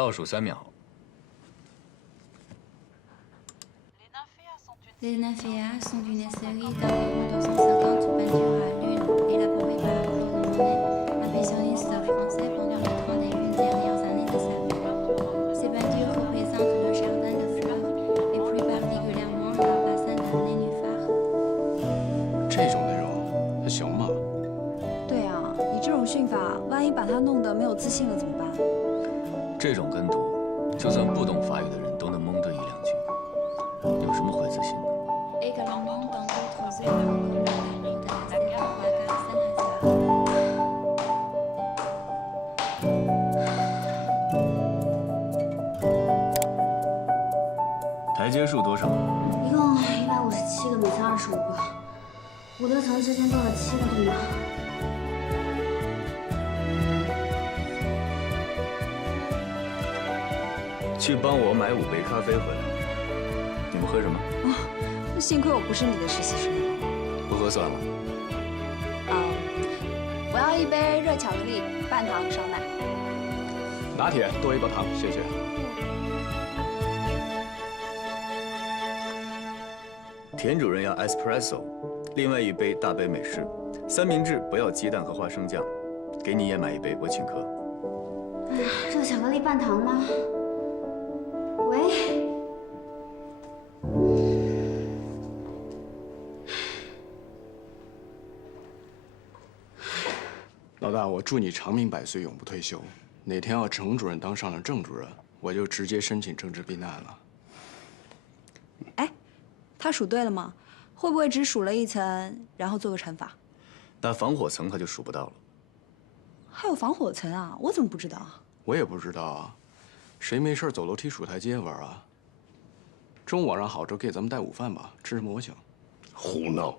倒数3秒。Les Nymphéas sont une série d'environ 250 peintures à l'une, élaborées par Claude Monet, impressionniste français pendant les 31 dernières années de sa vie. Ces peintures représentent le jardin de fleurs, et plus particulièrement la bassin de nénuphars。这种内容还行吗？对啊，你这种训法，万一把他弄得没有自信了怎么办？这种跟读，就算不懂法语的人都能蒙对1、2句，有什么会自信的？ Également dans d'autres œuvres comme la route de la Sierra Saint-Lazare。台阶数多少？一共157个，每次25个。伍德成之前做了7个，对吗？去帮我买5杯咖啡回来。你们喝什么？那幸亏我不是你的实习生。不喝算了。我要1杯热巧克力，半糖少奶。拿铁多1包糖，谢谢。田主任要 espresso， 另外1杯大杯美式，三明治不要鸡蛋和花生酱，给你也买1杯，我请客。热巧克力半糖吗？喂。 老大，我祝你长命百岁，永不退休。哪天要程主任当上了郑主任，我就直接申请政治避难了。哎，他数对了吗？会不会只数了1层，然后做个乘法？那防火层可就数不到了。还有防火层啊？我怎么不知道啊？我也不知道啊，谁没事走楼梯数台阶玩啊？中午网上好之后给咱们带午饭吧，吃什么我请。胡闹！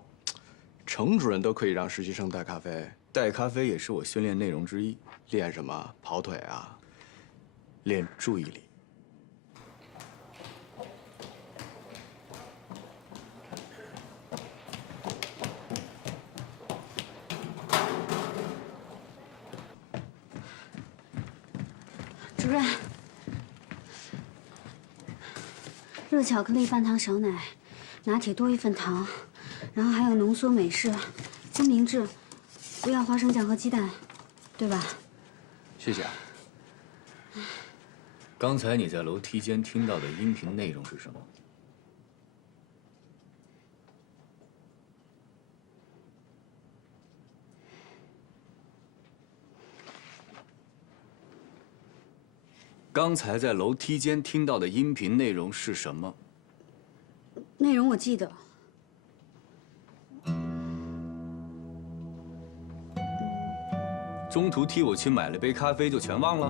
程主任都可以让实习生带咖啡。 带咖啡也是我训练内容之一。练什么？跑腿啊？练注意力。主任，热巧克力半糖少奶，拿铁多1份糖，然后还有浓缩美式、三明治。 不要花生酱和鸡蛋，对吧？谢谢。刚才你在楼梯间听到的音频内容是什么？刚才在楼梯间听到的音频内容是什么？内容我记得。 中途替我去买了杯咖啡就全忘了？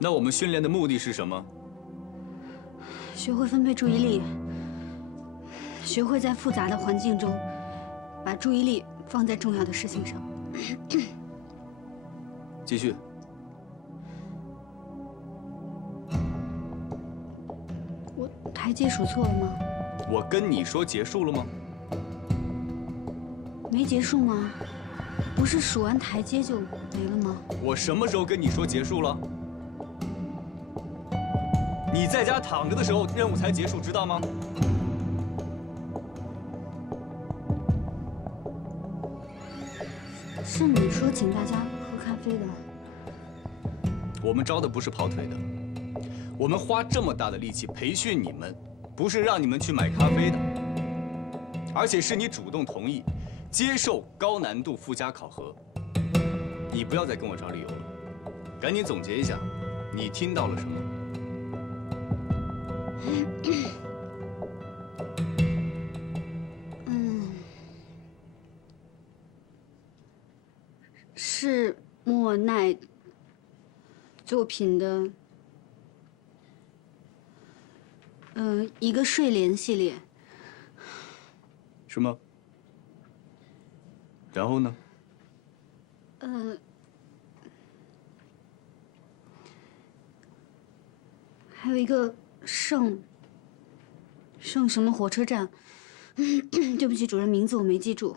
那我们训练的目的是什么？学会分配注意力，学会在复杂的环境中，把注意力放在重要的事情上。继续。我台阶数错了吗？我跟你说结束了吗？没结束吗？ 不是数完台阶就没了吗？我什么时候跟你说结束了？你在家躺着的时候，任务才结束，知道吗？是你说请大家喝咖啡的。我们招的不是跑腿的，我们花这么大的力气培训你们，不是让你们去买咖啡的，而且是你主动同意。 接受高难度附加考核，你不要再跟我找理由了，赶紧总结一下，你听到了什么？是莫奈作品的，一个睡莲系列。什么？ 然后呢？还有一个圣什么火车站，对不起，主任，名字我没记住。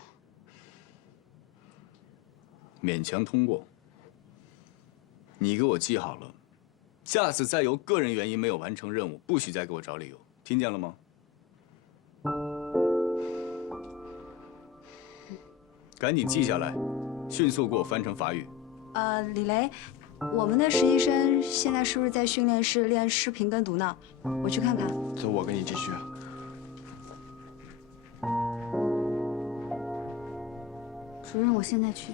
勉强通过。你给我记好了，下次再由个人原因没有完成任务，不许再给我找理由，听见了吗？赶紧记下来，迅速给我翻成法语。李雷，我们的实习生现在是不是在训练室练视频跟读呢？我去看看。走，我跟你继续。主任，我现在去。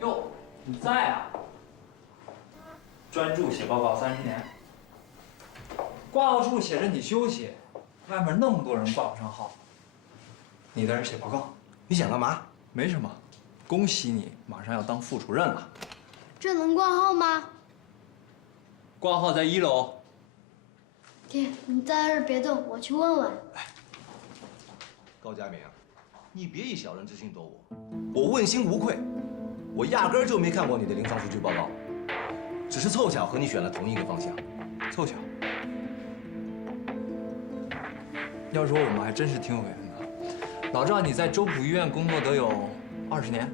哟，你在啊？专注写报告30年。挂号处写着你休息，外面那么多人挂不上号，你在这写报告，你想干嘛？没什么。恭喜你，马上要当副主任了。这能挂号吗？挂号在1楼。爹，你在这儿别动，我去问问。高佳明，你别以小人之心躲我，我问心无愧。我压根儿就没看过你的临床数据报告，只是凑巧和你选了同一个方向。凑巧。要说我们还真是挺有缘的。老赵，你在周浦医院工作得有20年，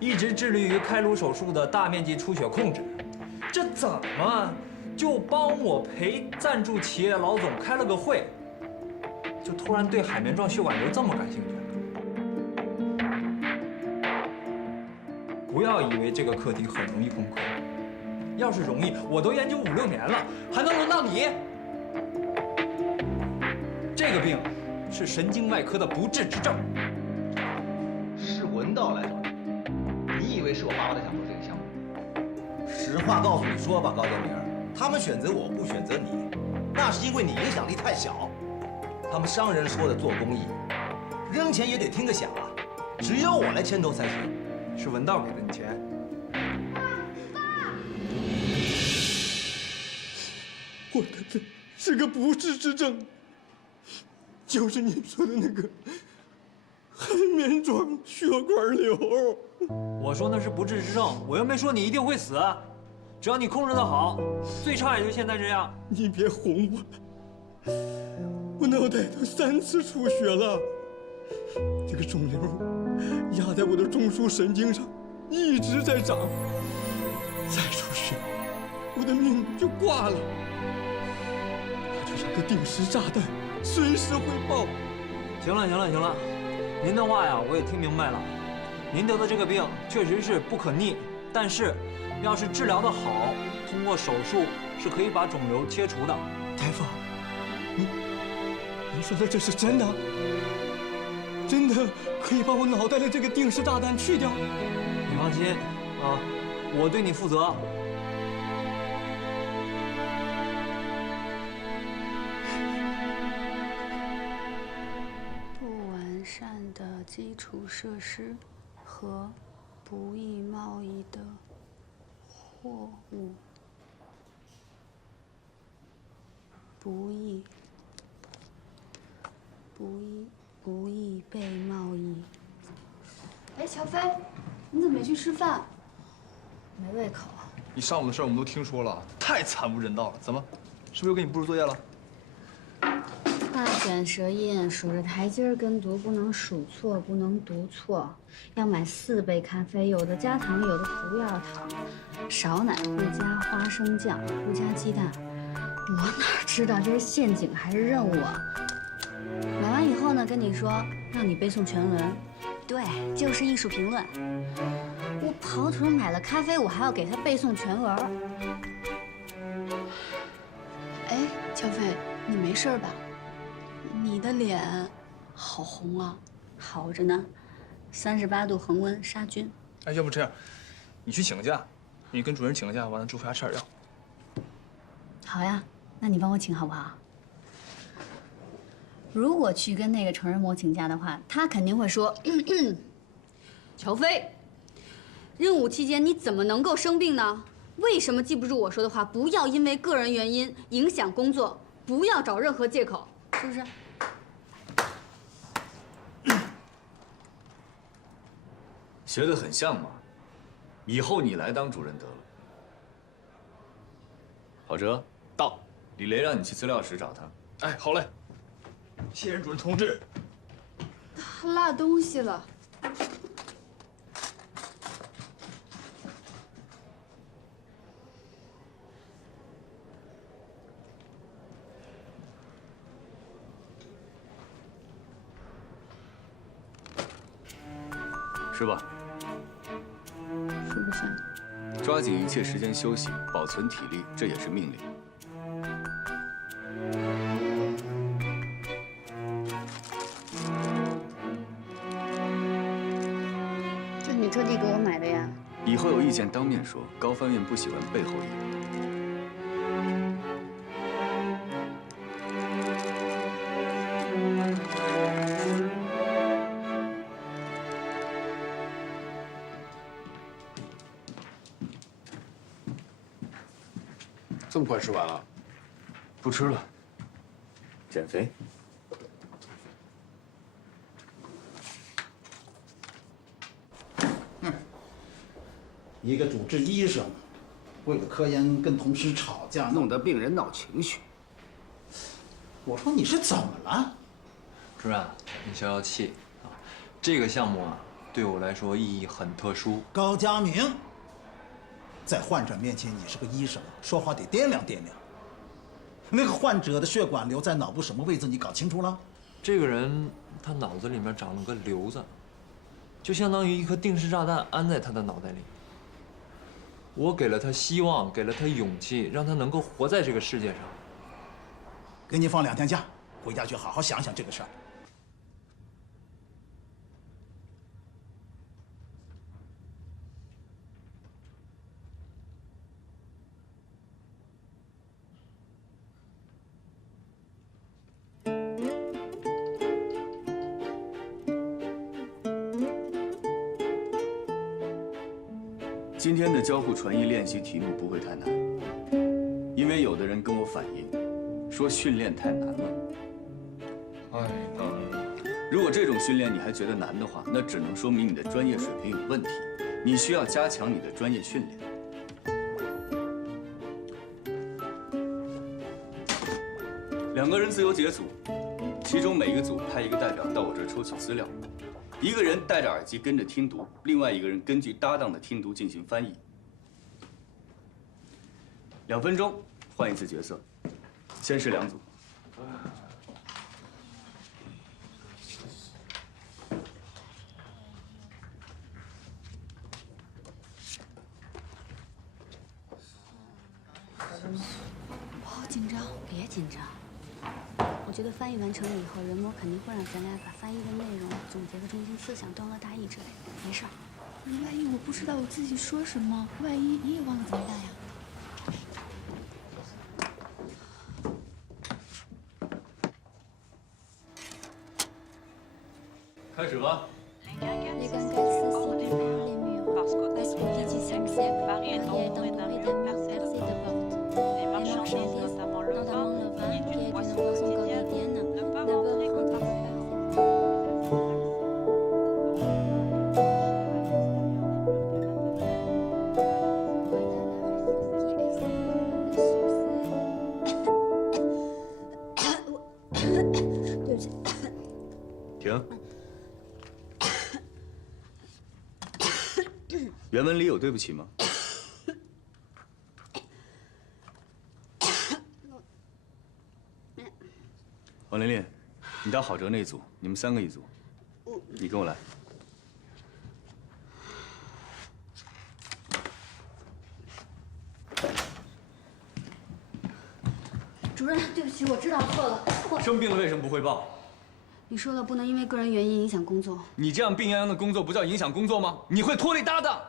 一直致力于开颅手术的大面积出血控制，这怎么就帮我陪赞助企业老总开了个会，就突然对海绵状血管瘤这么感兴趣了？不要以为这个课题很容易攻克，要是容易，我都研究5、6年了，还能轮到你？这个病是神经外科的不治之症。是文道来找你，你以为是我巴不得想做这个项目？实话告诉你说吧，高建明，他们选择我不选择你，那是因为你影响力太小。他们商人说的做公益，扔钱也得听个响啊，只有我来牵头才行。是文道给的你钱。我的病是个不治之症，就是你说的那个海绵状血管瘤。我说那是不治之症，我又没说你一定会死。只要你控制得好，最差也就现在这样。你别哄我了，我脑袋都3次出血了，这个肿瘤压在我的中枢神经上，一直在长，再出血，我的命就挂了。它就像个定时炸弹，随时会爆。行了，行了，行了，您的话呀，我也听明白了。您得的这个病确实是不可逆，但是要是治疗得好，通过手术是可以把肿瘤切除的。大夫，你说的这是真的？真的可以把我脑袋的这个定时炸弹去掉？你放心啊，我对你负责。不完善的基础设施和不易贸易的货物，不易被贸易。哎，乔飞，你怎么没去吃饭？没胃口。你上午的事我们都听说了，太惨无人道了。怎么，是不是又给你布置作业了？大卷舌音，数着台阶儿跟读，不能数错，不能读错。要买4杯咖啡，有的加糖，有的不要糖。少奶不加花生酱，不加鸡蛋。我哪知道这是陷阱还是任务啊？买完以后呢，跟你说让你背诵全文。对，就是艺术评论。我跑腿买了咖啡，我还要给他背诵全文。哎，乔飞，你没事吧？你的脸好红啊！好着呢，38度恒温杀菌。哎，要不这样，你去请个假，你跟主任请个假，完了祝福家吃点药。好呀，那你帮我请好不好？如果去跟那个成人模请假的话，他肯定会说：“乔飞，任务期间你怎么能够生病呢？为什么记不住我说的话？不要因为个人原因影响工作，不要找任何借口，是不是？”学得很像嘛，以后你来当主任得了。郝哲，到，李雷让你去资料室找他。哎，好嘞，谢谢主任同志。他落东西了。吃吧。说不下。抓紧一切时间休息，保存体力，这也是命令。这你特地给我买的呀？以后有意见当面说，高翻院不喜欢背后议论。这么快吃完了？不吃了，减肥。一个主治医生，为了科研跟同事吵架，弄得病人闹情绪。我说你是怎么了？主任，你消消气啊！这个项目啊，对我来说意义很特殊。高佳明，在患者面前你是个医生，说话得掂量掂量。那个患者的血管瘤在脑部什么位置，你搞清楚了？这个人他脑子里面长了个瘤子，就相当于一颗定时炸弹安在他的脑袋里。我给了他希望，给了他勇气，让他能够活在这个世界上。给你放2天假，回家去好好想想这个事儿。今天的交互传译练习题目不会太难，因为有的人跟我反映，说训练太难了。太难了。如果这种训练你还觉得难的话，那只能说明你的专业水平有问题，你需要加强你的专业训练。2个人自由解组，其中每个组派1个代表到我这儿抽取资料。1个人戴着耳机跟着听读，另外1个人根据搭档的听读进行翻译。2分钟换一次角色，先是2组。我好紧张。别紧张。我觉得翻译完成了以后，人模肯定会让咱俩把翻译的内容总结和中心思想端了大意之类的。没事儿。万一我不知道我自己说什么，万一你也忘了怎么办呀？开始吧。 Les gangas s'assiedent derrière les murs, parce qu'au XVIIe siècle, Paris est entouré d'un mur percé de portes. Les marchandises, notamment le vin, qui est une boisson quotidienne, ne peuvent entrer que par ces portes. 停。原文里有对不起吗？王琳琳，你到郝哲那一组，你们3个一组。你跟我来。主任，对不起，我知道错了。生病了为什么不汇报？你说了不能因为个人原因影响工作。你这样病殃殃的工作不叫影响工作吗？你会拖累搭档。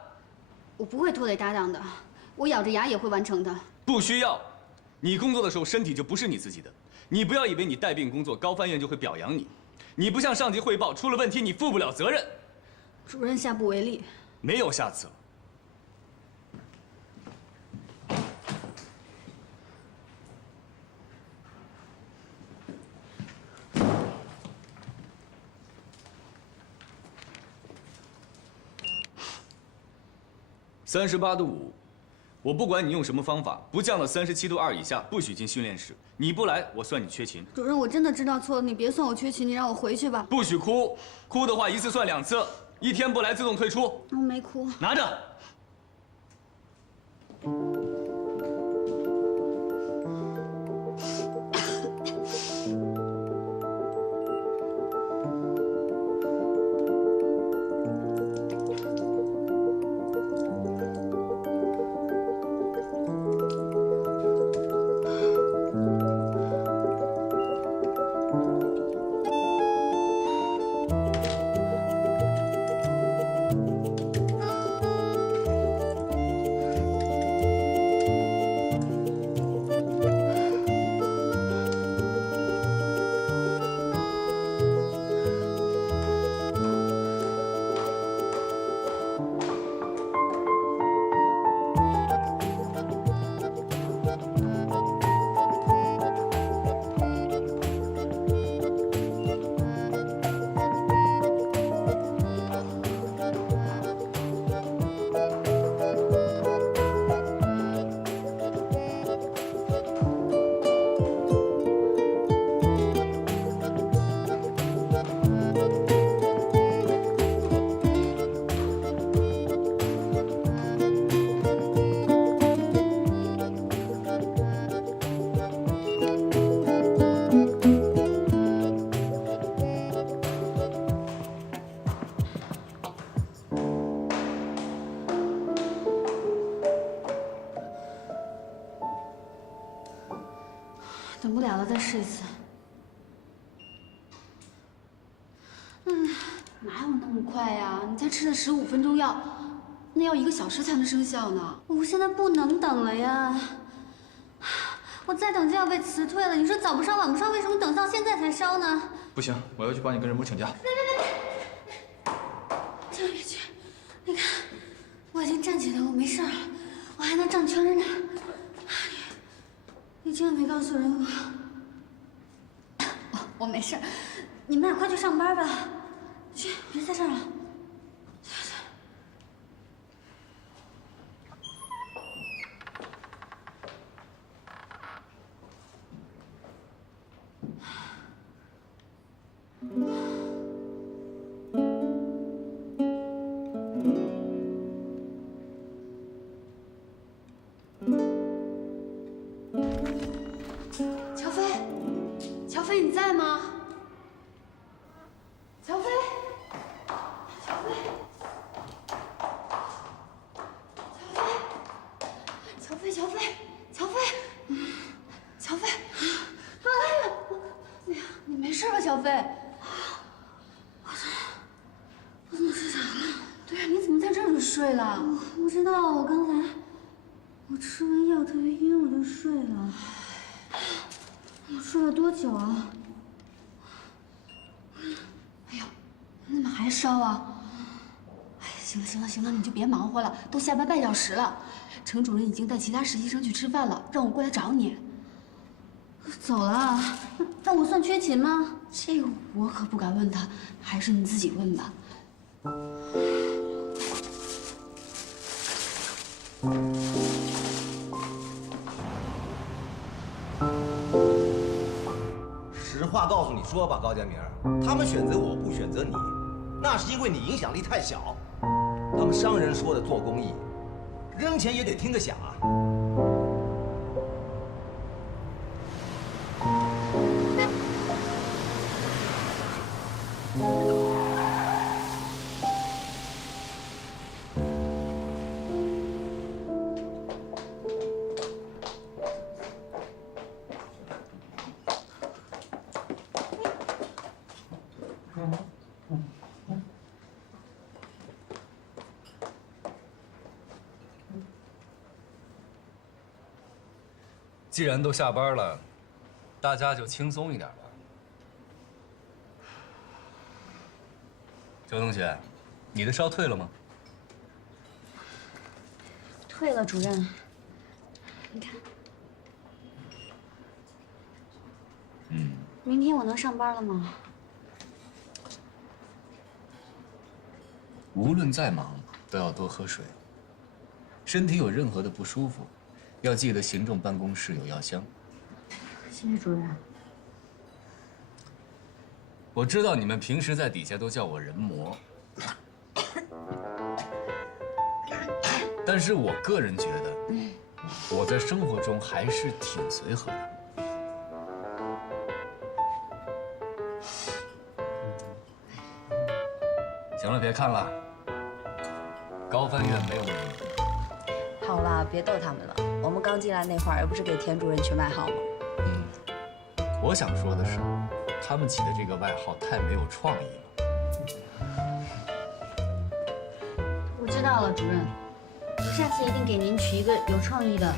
我不会拖累搭档的，我咬着牙也会完成的。不需要，你工作的时候身体就不是你自己的。你不要以为你带病工作，高翻院就会表扬你。你不向上级汇报，出了问题你负不了责任。主任下不为例。没有下次了。38度5，我不管你用什么方法，不降到37度2以下，不许进训练室。你不来，我算你缺勤。主任，我真的知道错了，你别算我缺勤，你让我回去吧。不许哭，哭的话一次算2次，1天不来自动退出。我没哭。拿着。等不了了，再试一次。哪有那么快呀？你才吃了15分钟药，那要1个小时才能生效呢。我现在不能等了呀！我再等就要被辞退了。你说早不烧晚不烧，为什么等到现在才烧呢？不行，我要去帮你跟人部请假。千万别去！你看，我已经站起来，我没事了，我还能转圈呢。你千万别告诉人我没事。你们俩快去上班吧，去，别在这儿了。乔飞，乔飞，你在吗？乔飞，乔飞，乔飞，乔飞，乔飞，乔飞，哎呀，你没事吧，乔飞？我怎么睡着了？对呀，你怎么在这儿就睡了？我不知道，我刚才吃完药特别晕，我就睡了。我睡了多久啊？哎呦，你怎么还烧啊？哎，行了行了行了，你就别忙活了，都下班半小时了。程主任已经带其他实习生去吃饭了，让我过来找你。走了？让我算缺勤吗？这个我可不敢问他，还是你自己问吧。实话告诉你说吧，高建明，他们选择我不选择你，那是因为你影响力太小。他们商人说的做公益，扔钱也得听个响啊。既然都下班了，大家就轻松一点吧。周同学，你的烧退了吗？退了，主任。你看，明天我能上班了吗？无论再忙，都要多喝水。身体有任何的不舒服，要记得行政办公室有药箱。谢谢主任。我知道你们平时在底下都叫我人魔，但是我个人觉得，我在生活中还是挺随和的。行了，别看了，高翻院没有你们。好啦，别逗他们了。我们刚进来那会儿，又不是给田主任取外号吗？我想说的是，他们起的这个外号太没有创意了。我知道了，主任，我下次一定给您取一个有创意的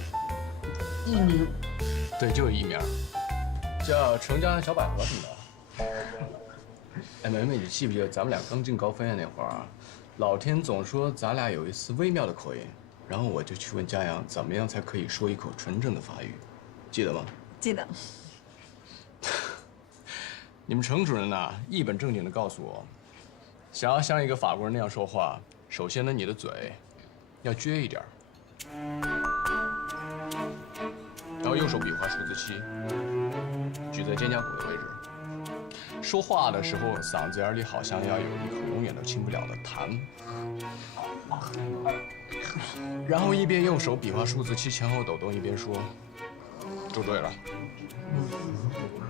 艺名。对，就有艺名，叫程家小百合什么的。哎，梅梅，你记不记得咱们俩刚进高分院那会儿啊？老天总说咱俩有一丝微妙的口音，然后我就去问嘉阳，怎么样才可以说一口纯正的法语，记得吗？记得。你们程主任呐，一本正经地告诉我，想要像一个法国人那样说话，首先呢，你的嘴要撅一点，然后右手比划数字7，举在肩胛骨的位置。说话的时候，嗓子眼里好像要有一口永远都清不了的痰，然后一边用手比划数字7前后抖动，一边说：“就对了。”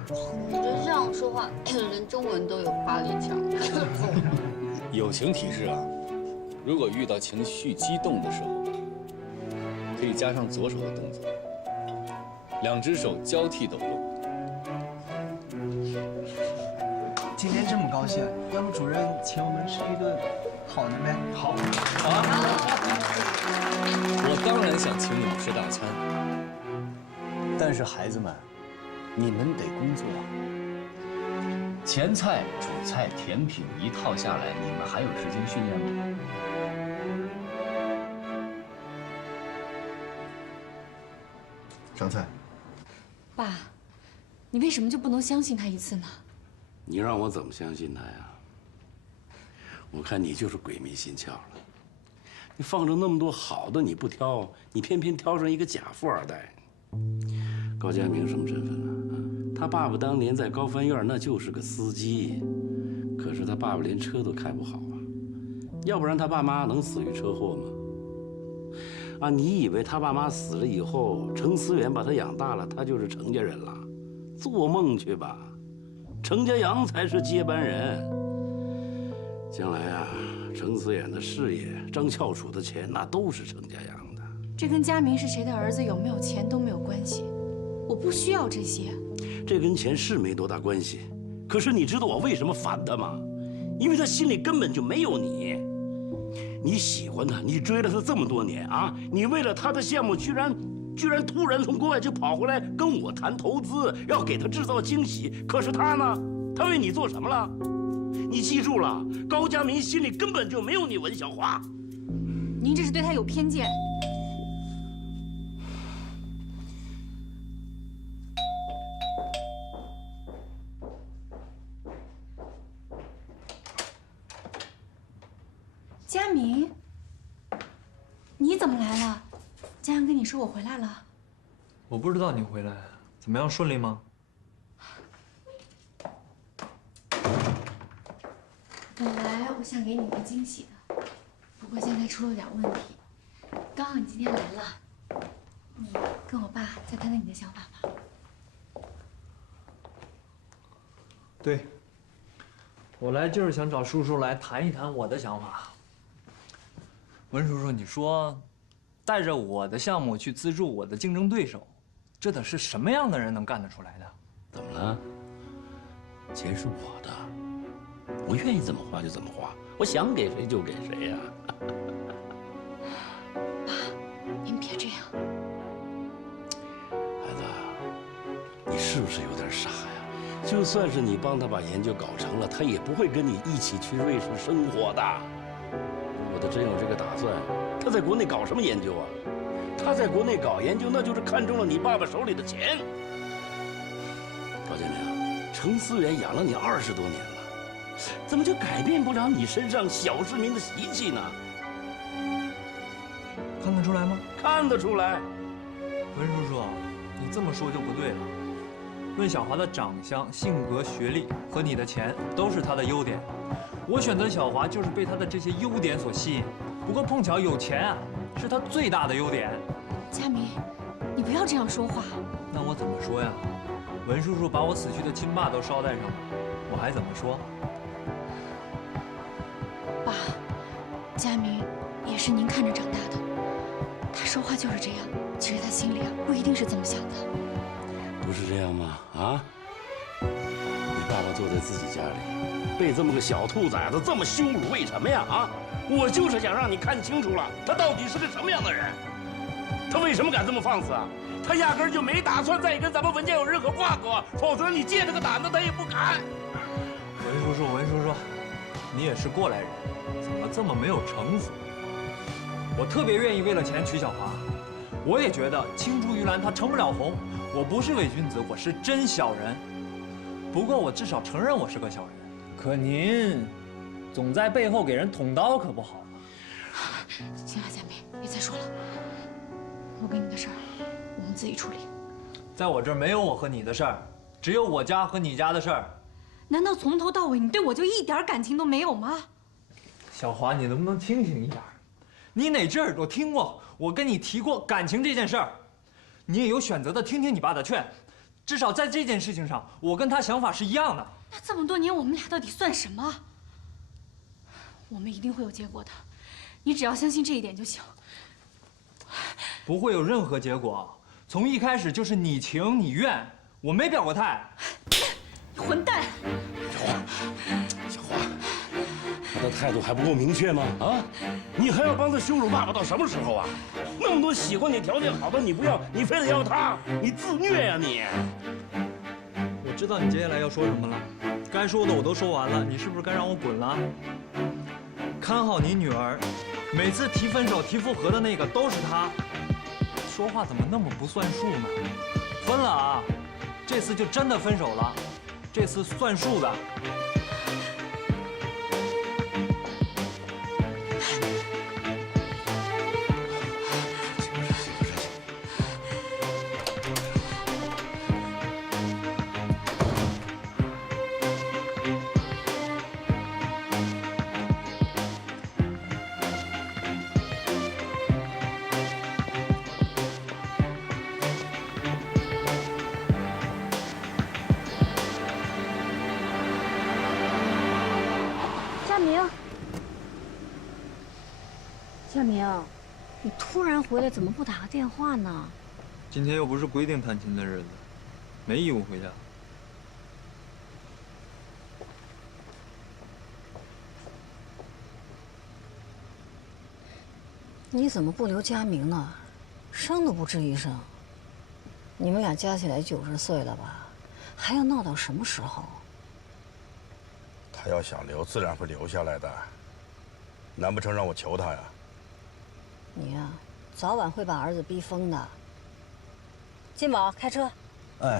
我觉得这样说话，连中文都有巴黎腔。友情提示啊，如果遇到情绪激动的时候，可以加上左手的动作，2只手交替抖动。今天这么高兴，要不主任请我们吃一顿好的呗？好啊！我当然想请你们吃大餐，但是孩子们，你们得工作啊。前菜、主菜、甜品一套下来，你们还有时间训练吗？上菜。爸，你为什么就不能相信他一次呢？你让我怎么相信他呀？我看你就是鬼迷心窍了。你放着那么多好的你不挑，你偏偏挑上一个假富二代。高佳明什么身份呢？他爸爸当年在高帆院那就是个司机，可是他爸爸连车都开不好啊，要不然他爸妈能死于车祸吗？啊，你以为他爸妈死了以后，程思远把他养大了，他就是程家人了？做梦去吧！程家阳才是接班人。将来啊，程思远的事业、张翘楚的钱，那都是程家阳的。这跟佳明是谁的儿子、有没有钱都没有关系，我不需要这些。这跟钱是没多大关系，可是你知道我为什么烦他吗？因为他心里根本就没有你。你喜欢他，你追了他这么多年啊，你为了他的项目居然突然从国外就跑回来跟我谈投资，要给他制造惊喜。可是他呢？他为你做什么了？你记住了，高佳明心里根本就没有你文小华。您这是对他有偏见。佳明，你怎么来了？佳阳跟你说我回来了。我不知道你回来，怎么样，顺利吗？本来我想给你个惊喜的，不过现在出了点问题。刚好你今天来了，你跟我爸再谈谈你的想法吧。对，我来就是想找叔叔来谈一谈我的想法。文叔叔，你说，带着我的项目去资助我的竞争对手，这得是什么样的人能干得出来的？怎么了？钱是我的，我愿意怎么花就怎么花，我想给谁就给谁呀。爸，您别这样。孩子，你是不是有点傻呀？就算是你帮他把研究搞成了，他也不会跟你一起去瑞士生活的。如果他真有这个打算，他在国内搞什么研究啊？他在国内搞研究，那就是看中了你爸爸手里的钱。高建明，程思远养了你20多年了，怎么就改变不了你身上小市民的习气呢？看得出来吗？看得出来。文叔叔，你这么说就不对了。论小华的长相、性格、学历和你的钱都是他的优点。我选择小华就是被他的这些优点所吸引。不过碰巧有钱啊，是他最大的优点。佳明，你不要这样说话。那我怎么说呀？文叔叔把我死去的亲爸都捎带上了，我还怎么说？爸，佳明也是您看着长大的，他说话就是这样，其实他心里啊不一定是这么想的。不是这样吗？啊？你爸爸坐在自己家里，被这么个小兔崽子这么羞辱，为什么呀？啊？我就是想让你看清楚了，他到底是个什么样的人。他为什么敢这么放肆啊？他压根儿就没打算再跟咱们文家有任何瓜葛，否则你借他个胆子他也不敢。文叔叔，文叔叔，你也是过来人，怎么这么没有城府？我特别愿意为了钱娶小华，我也觉得青出于蓝他成不了红。我不是伪君子，我是真小人。不过我至少承认我是个小人。可您总在背后给人捅刀，可不好。行了，佳明，别再说了。我跟你的事儿，我们自己处理。在我这儿没有我和你的事儿，只有我家和你家的事儿。难道从头到尾你对我就一点感情都没有吗？小华，你能不能清醒一点？你哪只耳朵听过我跟你提过感情这件事儿？你也有选择的听听你爸的劝，至少在这件事情上，我跟他想法是一样的。那这么多年，我们俩到底算什么？我们一定会有结果的，你只要相信这一点就行。不会有任何结果，从一开始就是你情你愿，我没表过态。混蛋！小华，他的态度还不够明确吗？啊，你还要帮他羞辱爸爸到什么时候啊？那么多喜欢你、条件好的你不要，你非得要他，你自虐呀你！我知道你接下来要说什么了，该说的我都说完了，你是不是该让我滚了？看好你女儿，每次提分手、提复合的那个都是她。说话怎么那么不算数呢？分了啊，这次就真的分手了，这次算数的。夏明，你突然回来，怎么不打个电话呢？今天又不是规定探亲的日子，没义务回家。你怎么不留佳明呢？生都不至于生。你们俩加起来90岁了吧？还要闹到什么时候？他要想留，自然会留下来的。难不成让我求他呀？你呀，早晚会把儿子逼疯的。金宝，开车。哎。